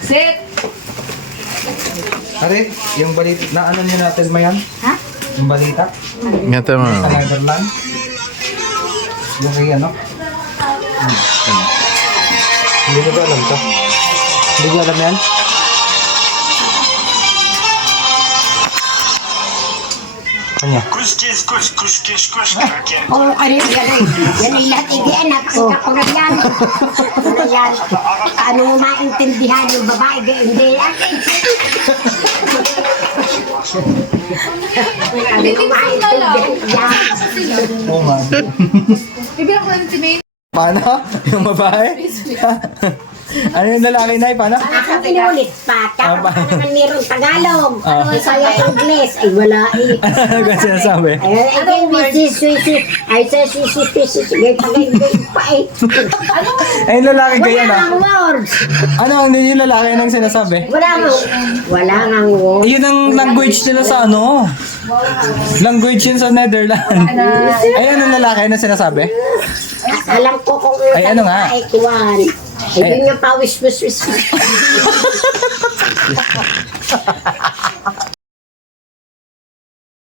Sit! Are, yung balita, na ano niya natin ba yan? Ha? Yung balita? Ngata mo. Sa Netherland? Yung kay ano? Hindi ko ba alam to? Hindi ko alam yan? Kanya? Oo, ano yung gano'n? Yan ay lahat idean, napakita ko na yan. Ano yan? Paano mo maintindihan yung babae? Hindi yan. Paano mo maintindihan yan? Oo nga. Bibilang ko lang si May. Paano? Yung babae? Ano yung lalaki na paano? Akong inulit pa. Tapos Ah, naman mayroong Tagalog. Ah. Ano saya Ingles? Ay wala eh. Ano kasi sinasabi? Ay, ay, sige, pag-ibig pa eh. Ay, yung lalaki Wala kaya na. ngang words. Ano ang hindi yung lalaki nang sinasabi? Wala ngang words. Yun ang language nila sa ano? Language yun sa Netherlands. Ay, ano lalaki na sinasabi? Alam ko kung Ay, ano nga? Ay, kuwan. Ay, Ay. yun yung pawis.